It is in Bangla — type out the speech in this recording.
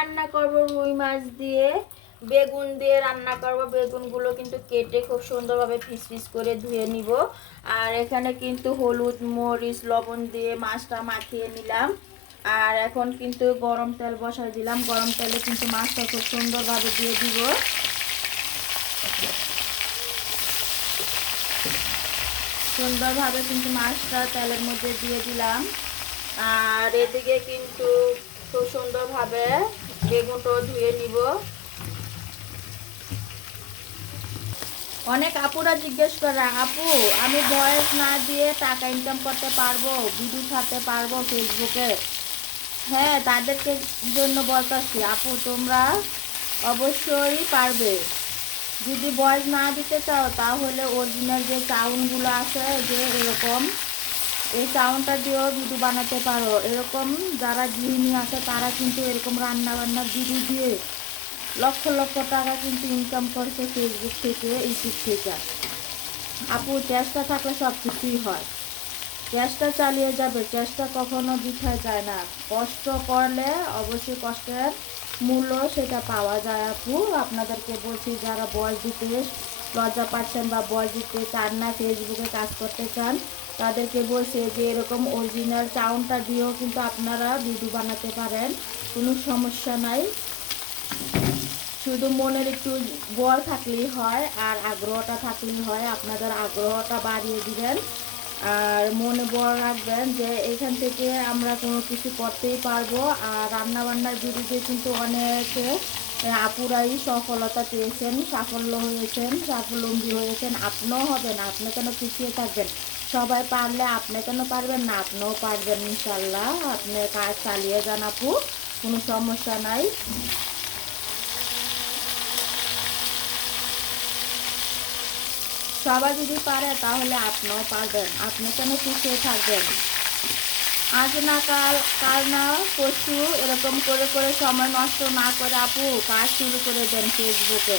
রান্না করব রুই মাছ দিয়ে, বেগুন দিয়ে রান্না করব। বেগুনগুলো কিন্তু কেটে খুব সুন্দরভাবে পিস পিস করে ধুয়ে নিব। আর এখানে কিন্তু হলুদ মরিচ লবণ দিয়ে মাছটা মাখিয়ে নিলাম। আর এখন কিন্তু গরম তেল বসাই দিলাম। গরম তেলে কিন্তু মাছটা খুব সুন্দরভাবে দিয়ে দিব। সুন্দরভাবে কিন্তু মাছটা তেলের মধ্যে দিয়ে দিলাম। আর এদিকে কিন্তু খুব সুন্দরভাবে বেগুনটাও ধুয়ে নিব। অনেক আপুরা জিজ্ঞেস করে, আপু আমি ভয়েস না দিয়ে টাকা ইনকাম করতে পারবো, ভিডিও ছাড়তে পারবো ফেসবুকে? হ্যাঁ, তাদেরকে জন্য বলতেছি, আপু তোমরা অবশ্যই পারবে। যদি ভয়েস না দিতে চাও তাহলে অরিজিনাল যে সাউন্ডগুলো আছে, যে এরকম এই সাউন্ডটা দিয়েও ভিডিও বানাতে পারো। এরকম যারা গৃহিণী আছে তারা কিন্তু এরকম রান্না বান্নার ভিডিও দিয়ে লক্ষ লক্ষ টাকা কিন্তু ইনকাম করছে ফেসবুক থেকে, ইউটিউব থেকে। আপু চেষ্টা থাকলে সব কিছুই হয়। চেষ্টা চালিয়ে যাবে, চেষ্টা কখনো বৃথা যায় না। কষ্ট করলে অবশ্যই কষ্টের মূল্য সেটা পাওয়া যায়। আপু আপনাদেরকে বলছি, যারা বয়স দিতে লজ্জা পাচ্ছেন বা বয়স দিতে চান না, ফেসবুকে কাজ করতে চান, তাদেরকে বলছে যে এরকম অরিজিনাল সাউন্ডটা দিয়েও কিন্তু আপনারা ভিডিও বানাতে পারেন, কোনো সমস্যা নাই। শুধু মনের একটু বল থাকলেই হয় আর আগ্রহটা থাকলেই হয়। আপনাদের আগ্রহটা বাড়িয়ে দিবেন আর মনে বল রাখবেন যে এখান থেকে আমরা কোনো কিছু করতেই পারবো। আর রান্নাবান্নার ভিডিওতে কিন্তু অনেকে আপুরাই সফলতা পেয়েছেন, সাফল্য হয়েছেন, স্বাবলম্বী হয়েছেন। আপনিও হবেন, আপনি কেন পিছিয়ে থাকবেন? সবাই পারলে আপনি কেন পারবেন না? আপনিও পারবেন ইনশাল্লাহ। আপনি কাজ চালিয়ে যান আপু, কোনো সমস্যা নাই। সবাই যদি পারে তাহলে আপনিও পারবেন, আপনি কেন পিছিয়ে থাকবেন? আজ না কাল, কাল না পরশু, এরকম করে করে সময় নষ্ট না করে আপু কাজ শুরু করে দেন ফেসবুকে।